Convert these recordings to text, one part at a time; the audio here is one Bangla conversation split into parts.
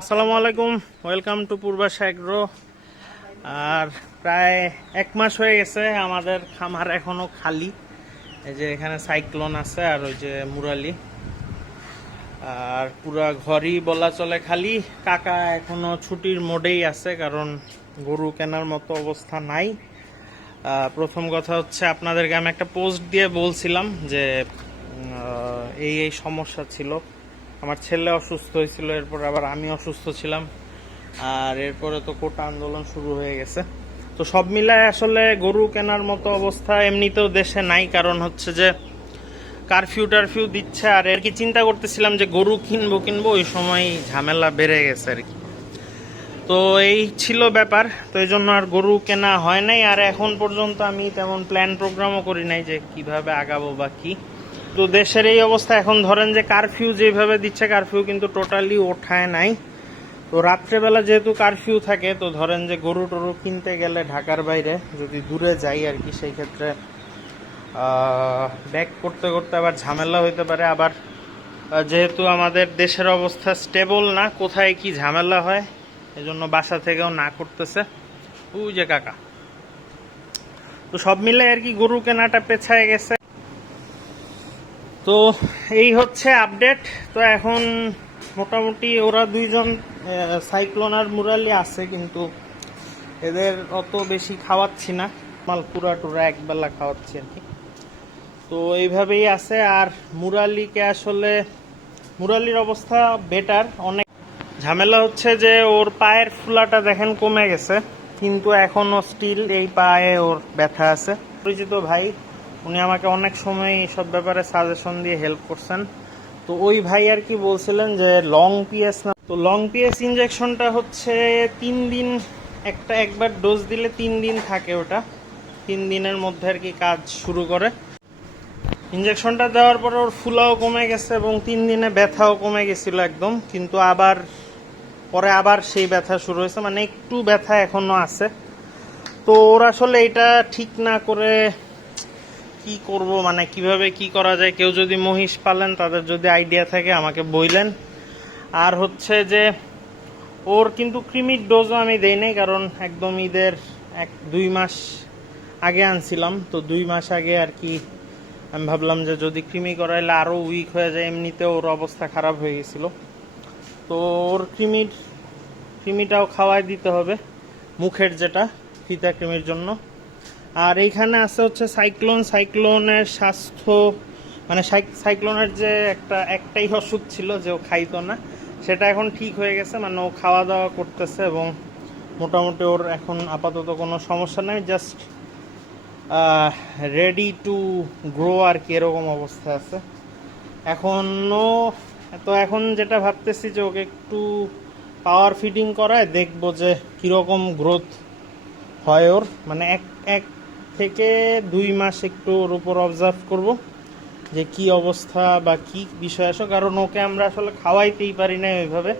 আসসালামু আলাইকুম ওয়েলকাম টু এগ্রো আর প্রায় এক মাস হয়ে গেছে আমাদের খামার এখনও খালি। এই যে এখানে সাইক্লোন আছে আর ওই যে মুরালি। আর পুরা ঘরই বলা চলে খালি। কাকা এখনও ছুটির মোডেই আছে, কারণ গরু কেনার মতো অবস্থা নাই। প্রথম কথা হচ্ছে আপনাদেরকে আমি একটা পোস্ট দিয়ে বলছিলাম যে এই এই সমস্যা ছিল। আমার ছেলে অসুস্থ হয়েছিল, এরপর আবার আমি অসুস্থ ছিলাম। আর এরপরে তো কোটা আন্দোলন শুরু হয়ে গেছে। তো সব মিলায় আসলে গরু কেনার মতো অবস্থা এমনিতেও দেশে নাই, কারণ হচ্ছে যে কারফিউ টারফিউ দিচ্ছে। আর এর কি চিন্তা করতেছিলাম যে গরু কিনবো কিনবো, ওই সময় ঝামেলা বেড়ে গেছে আর কি। তো এই ছিল ব্যাপার। তো এই জন্য আর গরু কেনা হয় নাই। আর এখন পর্যন্ত আমি তেমন প্ল্যান প্রোগ্রামও করি নাই যে কীভাবে আগাবো বা কি। তো দেশের এই অবস্থা এখন ধরেন যে কারফিউ যেভাবে দিচ্ছে কারফিউ কিন্তু টোটালি ওঠায় নাই। তো রাত্রেবেলা যেহেতু কারফিউ থাকে, তো ধরেন যে গরু টরু কিনতে গেলে ঢাকার বাইরে যদি দূরে যাই আর কি, সেই ক্ষেত্রে ব্যাক করতে করতে আবার ঝামেলা হইতে পারে। আবার যেহেতু আমাদের দেশের অবস্থা স্টেবল না, কোথায় কি ঝামেলা হয়, এজন্য বাসা থেকেও না করতেছে। যে কাকা। তো সব মিলে আর কি গরু কেনাটা পেছায় গেছে। তো এই হচ্ছে আপডেট তো এখন মোটামুটি ওরা দুইজন সাইক্লোন আর মুরালি আছে, কিন্তু এদের অত বেশি খাওয়াচ্ছি না। মালপুরা টুরা একবেলা খাওয়াচ্ছি আর কি। তো এইভাবেই আছে। আর মুরালিকে আসলে, মুরালির অবস্থা বেটার অনেক ঝামেলা হচ্ছে যে ওর পায়ের ফুলাটা দেখেন কমে গেছে, কিন্তু এখনও স্টিল এই পায়ে ওর ব্যথা আছে। পরিচিত ভাই উনি আমাকে অনেক সময় এইসব ব্যাপারে সাজেশন দিয়ে হেল্প করছেন। তো ওই ভাই আর কি বলছিলেন যে লং পিএস না তো লং পিএস ইঞ্জেকশনটা হচ্ছে তিন দিন, একটা একবার ডোজ দিলে তিন দিন থাকে ওটা। তিন দিনের মধ্যে আর কি কাজ শুরু করে। ইঞ্জেকশনটা দেওয়ার পরে ওর ফুলাও কমে গেছে এবং তিন দিনে ব্যথাও কমে গেছিল একদম। কিন্তু আবার, পরে আবার সেই ব্যথা শুরু হয়েছে। মানে একটু ব্যথা এখনও আছে। তো ওর আসলে এটা ঠিক না করে কি করব মানে কীভাবে কি করা যায়, কেউ যদি মহিষ পালেন, তাদের যদি আইডিয়া থাকে, আমাকে বইলেন। আর হচ্ছে যে, ওর কিন্তু ক্রিমির ডোজও আমি দেই নাই, কারণ একদম ঈদের এক, দুই মাস আগে আনছিলাম। তো দুই মাস আগে আর কি, আমি ভাবলাম যে যদি কৃমি করাইলে আরও উইক হয়ে যায় এমনিতে ওর অবস্থা খারাপ হয়ে গেছিল। তো ওর কৃমির, কৃমিটাও খাওয়াই দিতে হবে, মুখের যেটা, ফিতা কৃমির জন্য। আর এইখানে আছে হচ্ছে সাইক্লোন, সাইক্লোনের স্বাস্থ্য মানে সাই- সাইক্লোনের যে একটা, একটাই অসুখ ছিল যে ও খাইতো না, সেটা এখন ঠিক হয়ে গেছে মানে ও খাওয়া দাওয়া করতেছে এবং মোটামুটি ওর এখন আপাতত কোনো সমস্যা নেই জাস্ট রেডি টু গ্রো আর কি এরকম অবস্থা আছে। এখনও, তো এখন যেটা ভাবতেছি যে ওকে একটু পাওয়ার ফিডিং করায়, দেখব যে কীরকম গ্রোথ হয় ওর মানে এক এক থেকে দুই মাস একটু ওর উপর অবজার্ভ করব যে কি অবস্থা বা কি বিষয় আসো কারণ ওকে আমরা আসলে খাওয়াইতেই পারি না ওইভাবে।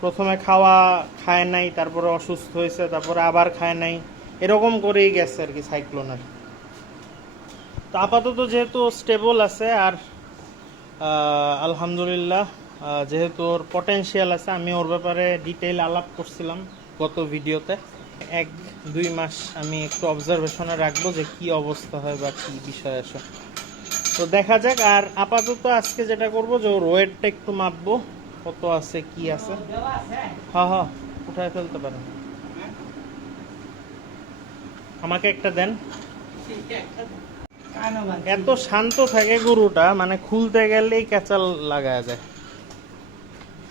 প্রথমে খাওয়া খায় নাই, তারপরে অসুস্থ হয়েছে, তারপরে আবার খায় নাই। এরকম করেই গেছে আর কি সাইক্লোনের তো আপাতত যেহেতু স্টেবল আছে আর আলহামদুলিল্লাহ যেহেতু ওর পটেনশিয়াল আছে, আমি ওর ব্যাপারে ডিটেইল আলাপ করছিলাম গত ভিডিওতে এক দুই মাস আমি একটু অবজারভেশনে রাখব যে কি অবস্থা হয় বা কি বিষয় আসে। তো দেখা যাক, আর আপাতত আজকে যেটা করব যে ওয়েটটা একটু মাপবো, কত আছে, কি আছে। হ্যাঁ হ্যাঁ উঠায় ফেলতে পারেন। আমাকে একটা দেন। এত শান্ত থাকে গরুটা মানে খুলতে গেলেই ক্যাচাল লাগায় যায়।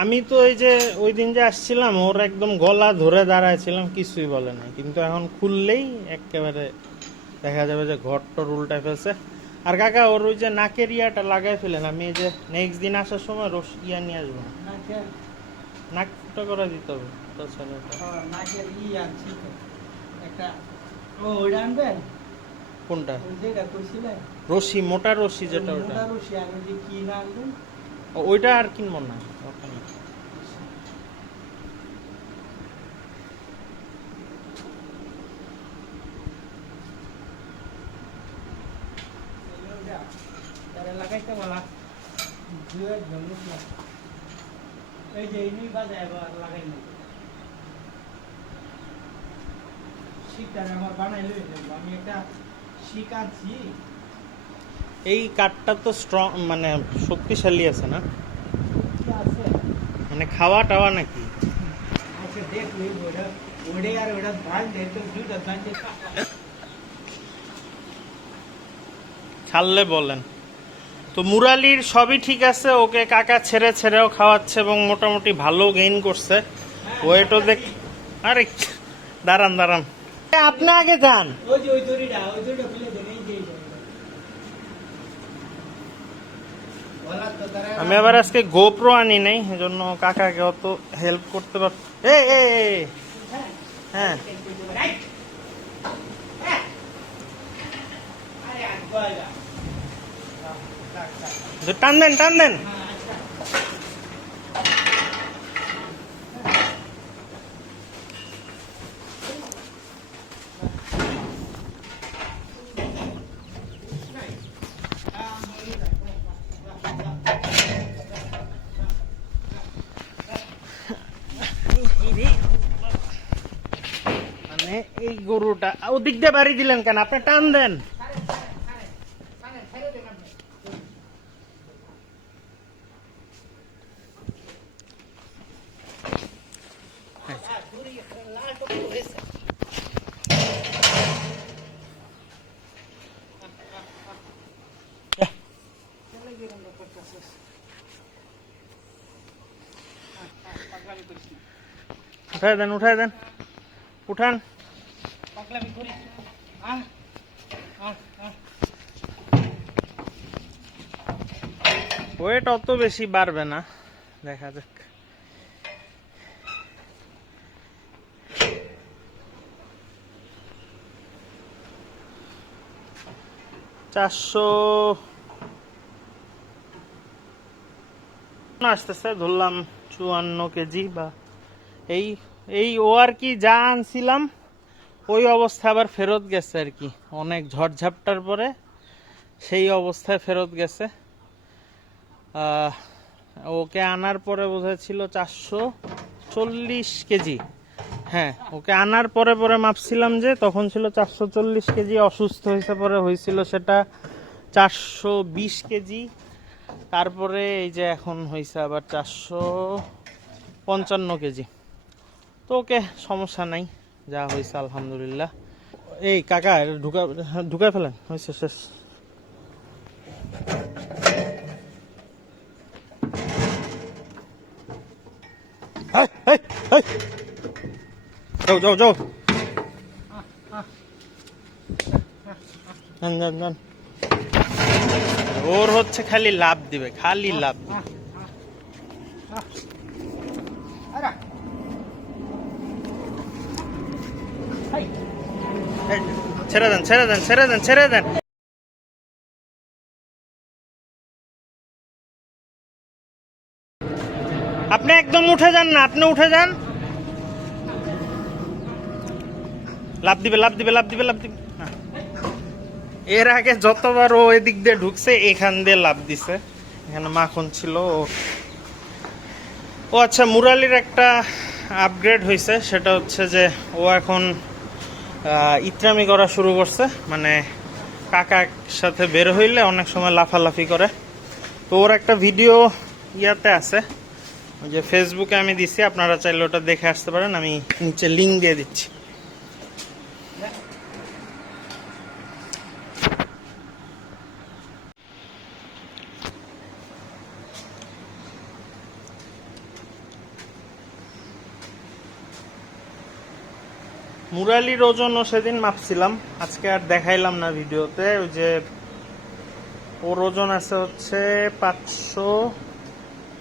আমি তো ওই যে ওই দিন যে আসছিলাম ওর একদম গলা ধরে দাঁড়াইছিলাম কিছুই বলে না কিন্তু এখন খুললেই একেবারে দেখা যাবে যে ঘরটর উল্টায় ফেলছে। আর কাকা ওর ওই যে নাকের ইয়াটা লাগাই ফেলেন আমি এই যে নেক্সট দিন আসার সময় রস ইয়া নিয়ে আসব। নাক ফুটা করে দিতে হবে তাছাড়া নাকের ই একটা ও ওইটা আনবেন? কোনটা? রশি মোটা রশি যেটা ওটা মোটা রশি আর কি না আনবেন? ওইটা আর কিনব না লাগাইতে বলা। এই যে বাজায় আবার লাগাই না শিকদার আমার বানাইলে, আমি একটা শিক আনছি এই কাঠটা তো স্ট্রং মানে শক্তিশালী আছে না? মানে খাওয়া টাওয়া নাকি? আচ্ছা ছাড়লে বলেন। তো মুরালির সবই ঠিক আছে ওকে কাকা ছেড়ে ছেড়েও খাওয়াচ্ছে এবং মোটামুটি ভালো গেইন করছে। ওয়েটও দেখ আরে দাঁড়ান দাঁড়ান। আপনি আগে যান। ওই যে ওই দড়িটা ওই দড়িটা খুলে দেন এই যে এই যে। বলা তো তারা আমি আবার আজকে গোপ্রো আনি নাই, এজন্য কাকাকে অত হেল্প করতে পার এ এ হ্যাঁ। টান দেন টান দেন হ্যাঁ আচ্ছা মানে এই গরুটা ওদিক দিয়ে বাড়ি দিলেন কেন? আপনি টান দেন। উঠাই দেন উঠাই দেন। উঠান। ওয়েট অত বেশি বাড়বে না। দেখা যাক। চারশো আসতেছে, ধরলাম চুয়ান্ন কেজি বা এই এই ও আর কি যা আনছিলাম ওই অবস্থা আবার ফেরত গেছে আর কি। অনেক ঝড়ঝাপটার পরে সেই অবস্থায় ফেরত গেছে। ওকে আনার পরে বোধহয় ছিল চারশো চল্লিশ কেজি। হ্যাঁ ওকে আনার পরে পরে মাপছিলাম যে তখন ছিল চারশো চল্লিশ কেজি, অসুস্থ হয়েছে পরে হয়েছিল সেটা চারশো বিশ কেজি। তারপরে এই যে এখন হয়েছে আবার চারশো পঞ্চান্ন কেজি। তো ওকে সমস্যা নাই। যা হয়েছে, আলহামদুলিল্লাহ। এই কাকা ঢুকা ঢুকায় ফেলেন। হয়েছে, শেষ। ওর হচ্ছে খালি লাভ দিবে, খালি লাভ দিবে। আরে হাই এই, ছেড়ে দেন ছেড়ে দেন ছেড়ে দেন ছেড়ে দেন। আপনি একদম উঠে যান না, আপনি উঠে যান। লাভ দিবে লাভ দিবে লাভ দিবে লাভ দিবে। হ্যাঁ। এর আগে যতবার ও এদিক দিয়ে ঢুকছে, এখান দিয়ে লাভ দিছে। এখানে মাখন ছিল, ও। আচ্ছা মুরালির একটা আপগ্রেড হয়েছে সেটা হচ্ছে যে ও এখন ইত্রামি করা শুরু করছে। মানে কাকার সাথে বের হইলে অনেক সময় লাফালাফি করে। তো ওর একটা ভিডিও ইয়াতে আছে। যে ফেসবুকে আমি দিছি, আপনারা চাইলে ওটা দেখে আসতে পারেন। আমি নিচে লিঙ্ক দিয়ে দিচ্ছি। মুরালির ওজনও সেদিন মাপছিলাম। আজকে আর দেখাইলাম না ভিডিওতে। ওই যে ওর ওজন আছে হচ্ছে পাঁচশো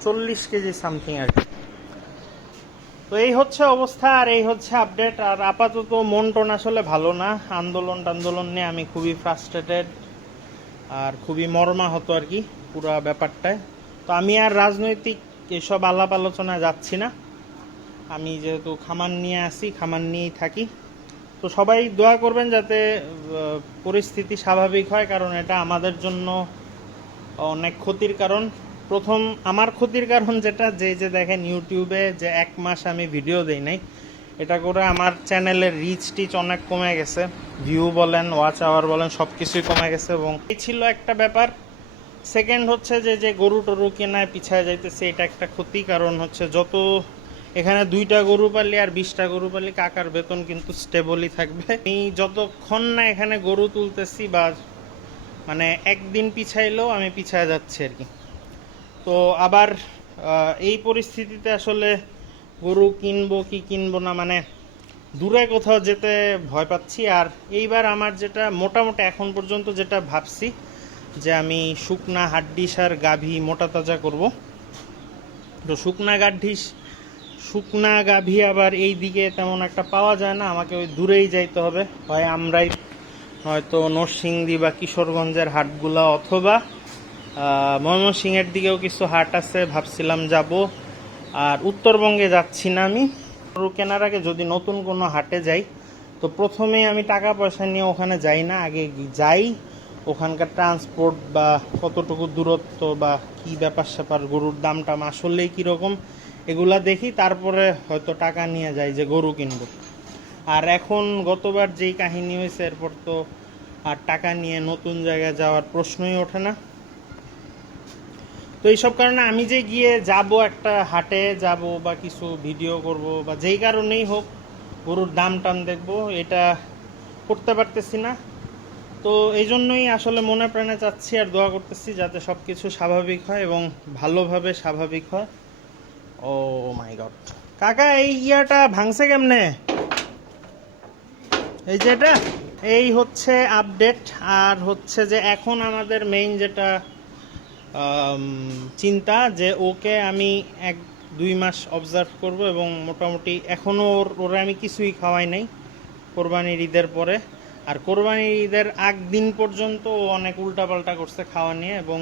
চল্লিশ কেজি সামথিং আর কি। তো এই হচ্ছে অবস্থা আর এই হচ্ছে আপডেট। আর আপাতত মন টন আসলে ভালো না। আন্দোলন টান্দোলন নিয়ে আমি খুবই ফ্রাস্ট্রেটেড আর খুবই মর্মাহত আর কি পুরো ব্যাপারটায়। তো আমি আর রাজনৈতিক এসব আলাপ আলোচনায় যাচ্ছি না। আমি যেহেতু খামার নিয়ে আসি, খামার নিয়েই থাকি। তো সবাই দোয়া করবেন যাতে পরিস্থিতি স্বাভাবিক হয়, কারণ এটা আমাদের জন্য অনেক ক্ষতির কারণ। প্রথম, আমার ক্ষতির কারণ যেটা, যে যে দেখেন ইউটিউবে যে এক মাস আমি ভিডিও দেই নাই, এটা করে আমার চ্যানেলের রিচ টিচ অনেক কমে গেছে। ভিউ বলেন ওয়াচ আওয়ার বলেন সব কিছুই কমে গেছে এবং এই ছিল একটা ব্যাপার। সেকেন্ড হচ্ছে যে যে গরু টরু কেনায় পিছায় যাইতেছে, এটা একটা ক্ষতি। কারণ হচ্ছে যত এখানে দুইটা গরু পালি আর বিশটা গরু পালি, কাকার বেতন কিন্তু স্টেবলই থাকবে। আমি যতক্ষণ না এখানে গরু তুলতেছি বা মানে একদিন পিছাইলেও আমি পিছায় যাচ্ছি আর কি। তো আবার এই পরিস্থিতিতে আসলে গরু কিনবো কি কিনবো না মানে দূরে কোথাও যেতে ভয় পাচ্ছি। আর এইবার আমার যেটা মোটামুটি এখন পর্যন্ত যেটা ভাবছি, যে আমি শুকনা হাড্ডিস আর গাভী মোটা তাজা করব। তো শুকনা গাড্ডিস শুকনা গাভী আবার এই দিকে তেমন একটা পাওয়া যায় না, আমাকে ওই দূরেই যাইতে হবে। হয় আমরাই হয়তো নরসিংদী বা কিশোরগঞ্জের হাটগুলা অথবা ময়মনসিংহের দিকেও কিছু হাট আছে, ভাবছিলাম যাব। আর উত্তরবঙ্গে যাচ্ছি না আমি। কেনার আগে যদি নতুন কোনো হাটে যাই, তো প্রথমেই আমি টাকা পয়সা নিয়ে ওখানে যাই না, আগে যাই। ওখানকার ট্রান্সপোর্ট বা কতটুকু দূরত্ব বা কি ব্যাপার স্যাপার গরুর দাম টাম আসলেই কীরকম এগুলা দেখি, তারপরে হয়তো টাকা নিয়ে যাই যে গরু কিনবো। আর এখন গতবার যেই কাহিনী হয়েছে, এরপর তো আর টাকা নিয়ে নতুন জায়গায় যাওয়ার প্রশ্নই ওঠে না। তো এইসব কারণে আমি যে গিয়ে যাব একটা হাটে, যাব বা কিছু ভিডিও করব বা যেই কারণেই হোক, গরুর দাম টাম দেখব, এটা করতে পারতেছি না। তো এই জন্যই আসলে মনে প্রাণে চাচ্ছি আর দোয়া করতেছি যাতে সব কিছু স্বাভাবিক হয় এবং ভালোভাবে স্বাভাবিক হয়। ও মাই গড কাকা, এই ইয়াটা ভাঙছে কেমনে? এই যে এটা, এই হচ্ছে আপডেট আর হচ্ছে যে এখন আমাদের মেইন যেটা চিন্তা যে ওকে আমি এক দুই মাস অবজার্ভ করব এবং মোটামুটি এখনও ওর, ওরা আমি কিছুই খাওয়াই নাই কোরবানির ঈদের পরে। আর কোরবানির ঈদের আগ দিন পর্যন্ত ও অনেক উল্টাপাল্টা করছে খাওয়া নিয়ে এবং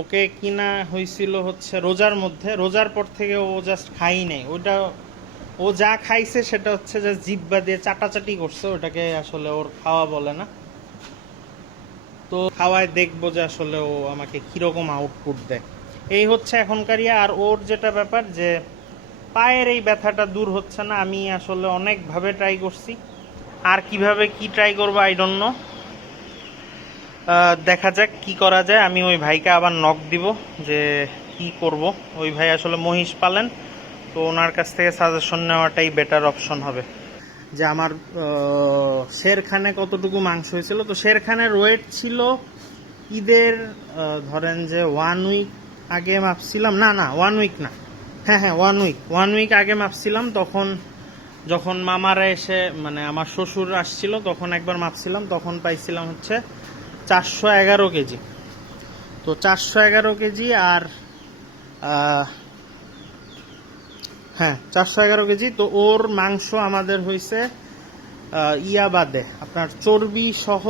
ওকে কিনা হয়েছিল হচ্ছে রোজার মধ্যে, রোজার পর থেকে ও জাস্ট খাই নাই। ওটা ও যা খাইছে সেটা হচ্ছে যে জিব্বা দিয়ে চাটাচাটি করছে ওটাকে আসলে ওর খাওয়া বলে না। তো খাওয়ায় দেখব যে আসলে ও আমাকে কীরকম আউটপুট দেয়। এই হচ্ছে এখনকার ইয়ে। আর ওর যেটা ব্যাপার যে পায়ের এই ব্যথাটা দূর হচ্ছে না, আমি আসলে অনেকভাবে ট্রাই করছি। আর কীভাবে কি ট্রাই করব আই ডোন্ট নো দেখা যাক কি করা যায়। আমি ওই ভাইকে আবার নক দিব যে কি করব। ওই ভাই আসলে মহিষ পালেন, তো ওনার কাছ থেকে সাজেশন নেওয়াটাই বেটার অপশন হবে। যে আমার শেরখানে কতটুকু মাংস হয়েছিল? তো শেরখানের ওয়েট ছিল ঈদের ধরেন যে ওয়ান উইক আগে মাপছিলাম। না না ওয়ান উইক না। হ্যাঁ হ্যাঁ ওয়ান উইক ওয়ান উইক আগে মাপছিলাম, তখন যখন মামারা এসে মানে আমার শ্বশুর আসছিল, তখন একবার মাপছিলাম, তখন পাইছিলাম হচ্ছে চারশো এগারো কেজি। তো চারশো এগারো কেজি আর হ্যাঁ চারশো এগারো কেজি। তো ওর মাংস আমাদের হয়েছে ইয়া বাদে আপনার চর্বি সহ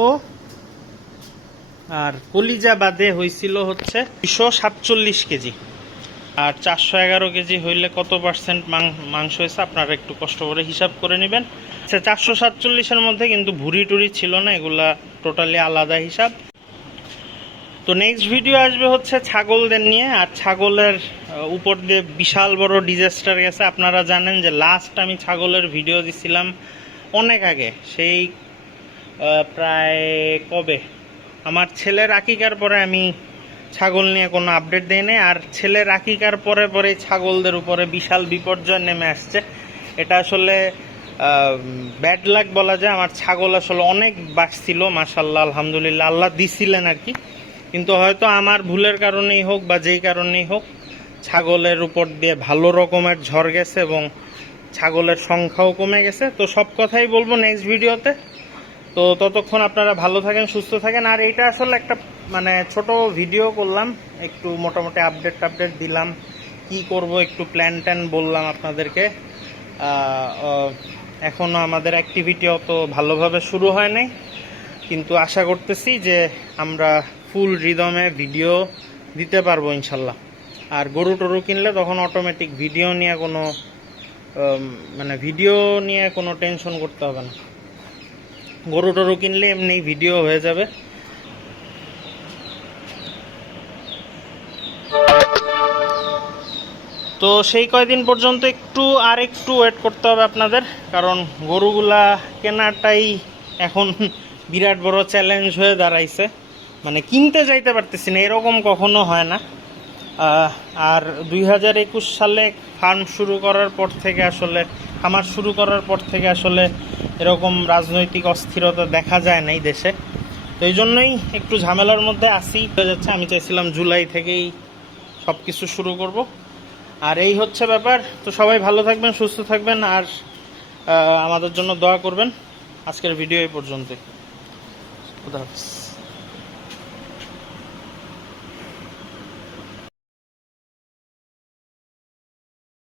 আর কলিজা বাদে হয়েছিল হচ্ছে দুশো সাতচল্লিশ কেজি। আর চারশো এগারো কেজি হইলে কত পার্সেন্ট মাংস হয়েছে? আপনারা একটু কষ্ট করে হিসাব করে নেবেন। আচ্ছা চারশো সাতচল্লিশের মধ্যে কিন্তু ভুড়ি টুরি ছিল না, এগুলা টোটালি আলাদা হিসাব। তো নেক্সট ভিডিও আসবে হচ্ছে ছাগলদের নিয়ে, আর ছাগলের উপর দিয়ে বিশাল বড় ডিজাস্টার গেছে। আপনারা জানেন যে লাস্ট আমি ছাগলের ভিডিও দিছিলাম অনেক আগে। সেই প্রায় কবে? আমার ছেলের আকিকার পরে আমি ছাগল নিয়ে কোনো আপডেট দেই নাই আর ছেলের আকিকার পরে পরে ছাগলদের উপরে বিশাল বিপর্যয় নেমে আসছে। এটা আসলে ব্যাড লাক বলা যায়। আমার ছাগল আসলে অনেক বাঁচছিল মাসাল্লাহ আলহামদুলিল্লাহ। আল্লাহ দিছিলেন আর কি। কিন্তু হয়তো আমার ভুলের কারণেই হোক বা যেই কারণেই হোক, ছাগলের উপর দিয়ে ভালো রকমের ঝড় গেছে এবং ছাগলের সংখ্যাও কমে গেছে। তো সব কথাই বলব নেক্সট ভিডিওতে তো ততক্ষণ আপনারা ভালো থাকেন সুস্থ থাকেন। আর এটা আসলে একটা মানে ছোট ভিডিও করলাম একটু মোটামুটি আপডেট টাপডেট দিলাম কি করব একটু প্ল্যান ট্যান বললাম আপনাদেরকে। আহ, আমাদের অ্যাক্টিভিটি অত ভালোভাবে শুরু হয় নাই। কিন্তু আশা করতেছি যে আমরা ফুল রিদমে ভিডিও দিতে পারব ইনশাল্লাহ। আর গরু টরু কিনলে তখন অটোমেটিক ভিডিও নিয়ে কোনো মানে ভিডিও নিয়ে কোনো টেনশন করতে হবে না। গরু টরু কিনলে এমনি ভিডিও হয়ে যাবে। তো সেই কয়দিন পর্যন্ত একটু আর একটু ওয়েট করতে হবে আপনাদের, কারণ গরুগুলা কেনাটাই এখন বিরাট বড় চ্যালেঞ্জ হয়ে দাঁড়াইছে। মানে কিনতে যাইতে পারতেছি না, এরকম কখনো হয় না। আর দুই হাজার একুশ সালে ফার্ম শুরু করার পর থেকে আসলে, খামার শুরু করার পর থেকে আসলে এরকম রাজনৈতিক অস্থিরতা দেখা যায় নাই দেশে। তো এই জন্যই একটু ঝামেলার মধ্যে আসি হয়ে যাচ্ছে আমি চাইছিলাম জুলাই থেকেই সব কিছু শুরু করব। আর এই হচ্ছে ব্যাপার। তো সবাই ভালো থাকবেন, সুস্থ থাকবেন আর আমাদের জন্য দোয়া করবেন। আজকের ভিডিও এই পর্যন্তই। খুদা